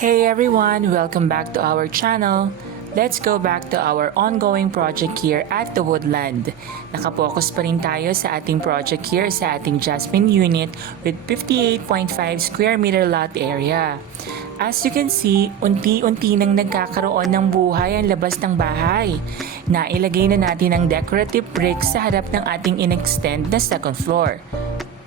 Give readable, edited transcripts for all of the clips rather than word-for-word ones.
Hey everyone! Welcome back to our channel. Let's go back to our ongoing project here at The Woodland. Nakapokus pa rin tayo sa ating project here sa ating Jasmine unit with 58.5 square meter lot area. As you can see, unti-unti nang nagkakaroon ng buhay ang labas ng bahay. Nailagay na natin ang decorative bricks sa harap ng ating in-extend na second floor.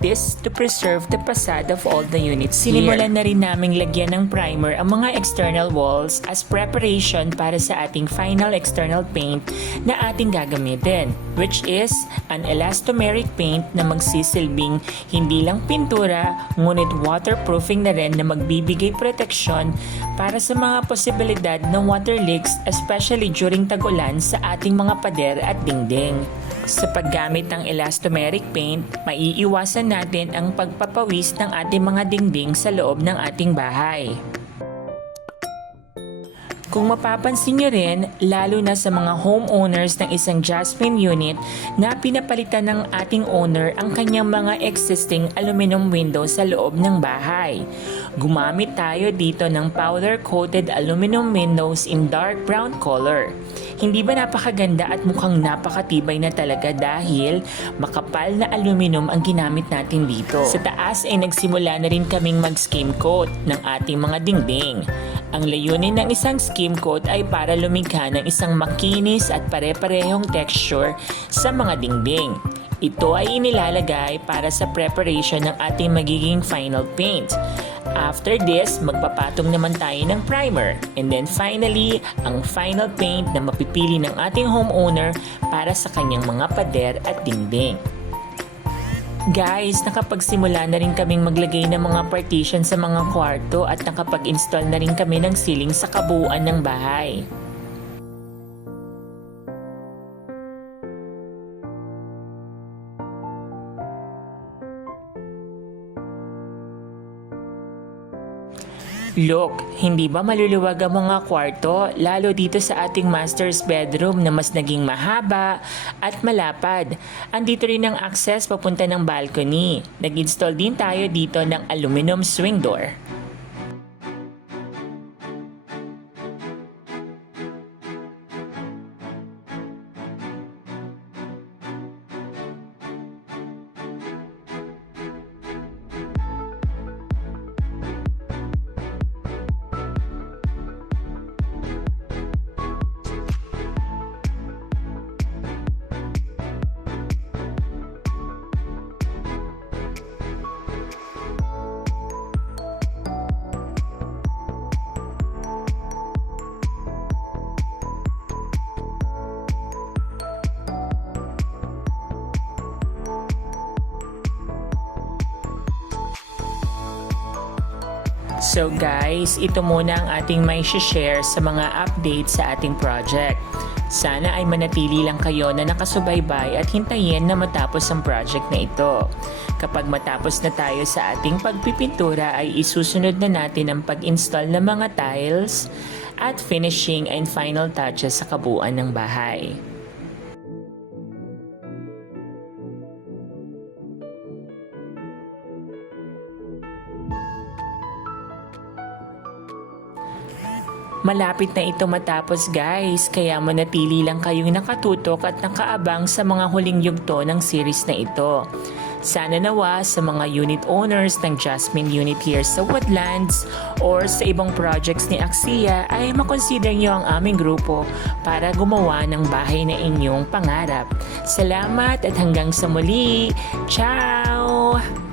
This to preserve the facade of all the units here. Sinimulan na rin naming lagyan ng primer ang mga external walls as preparation para sa ating final external paint na ating gagamitin, which is an elastomeric paint na magsisilbing hindi lang pintura ngunit waterproofing na rin na magbibigay proteksyon para sa mga posibilidad ng water leaks, especially during tag-ulan sa ating mga pader at dingding. Sa paggamit ng elastomeric paint, maiiwasan natin ang pagpapawis ng ating mga dingding sa loob ng ating bahay. Kung mapapansin nyo rin, lalo na sa mga homeowners ng isang Jasmine unit na pinapalitan ng ating owner ang kanyang mga existing aluminum windows sa loob ng bahay. Gumamit tayo dito ng powder-coated aluminum windows in dark brown color. Hindi ba napakaganda at mukhang napakatibay na talaga dahil makapal na aluminum ang ginamit natin dito. Sa taas ay nagsimula na rin kaming mag-skim coat ng ating mga dingding. Ang layunin ng isang skim coat ay para lumikha ng isang makinis at pare-parehong texture sa mga dingding. Ito ay inilalagay para sa preparation ng ating magiging final paint. After this, magpapatong naman tayo ng primer. And then finally, ang final paint na mapipili ng ating homeowner para sa kanyang mga pader at dingding. Guys, nakapagsimula na rin kaming maglagay ng mga partition sa mga kwarto at nakapag-install na rin kami ng ceiling sa kabuuan ng bahay. Look, hindi ba maluluwag ang mga kwarto, lalo dito sa ating master's bedroom na mas naging mahaba at malapad. Andito rin ang access papunta ng balcony. Nag-install din tayo dito ng aluminum swing door. So guys, ito muna ang ating may share sa mga updates sa ating project. Sana ay manatili lang kayo na nakasubaybay at hintayin na matapos ang project na ito. Kapag matapos na tayo sa ating pagpipintura ay isusunod na natin ang pag-install ng mga tiles at finishing and final touches sa kabuuan ng bahay. Malapit na ito matapos guys, kaya manatili lang kayong nakatutok at nakaabang sa mga huling yugto ng series na ito. Sana nawa sa mga unit owners ng Jasmine unit here sa Woodlands or sa ibang projects ni Axia ay makonsider nyo ang aming grupo para gumawa ng bahay na inyong pangarap. Salamat at hanggang sa muli! Ciao!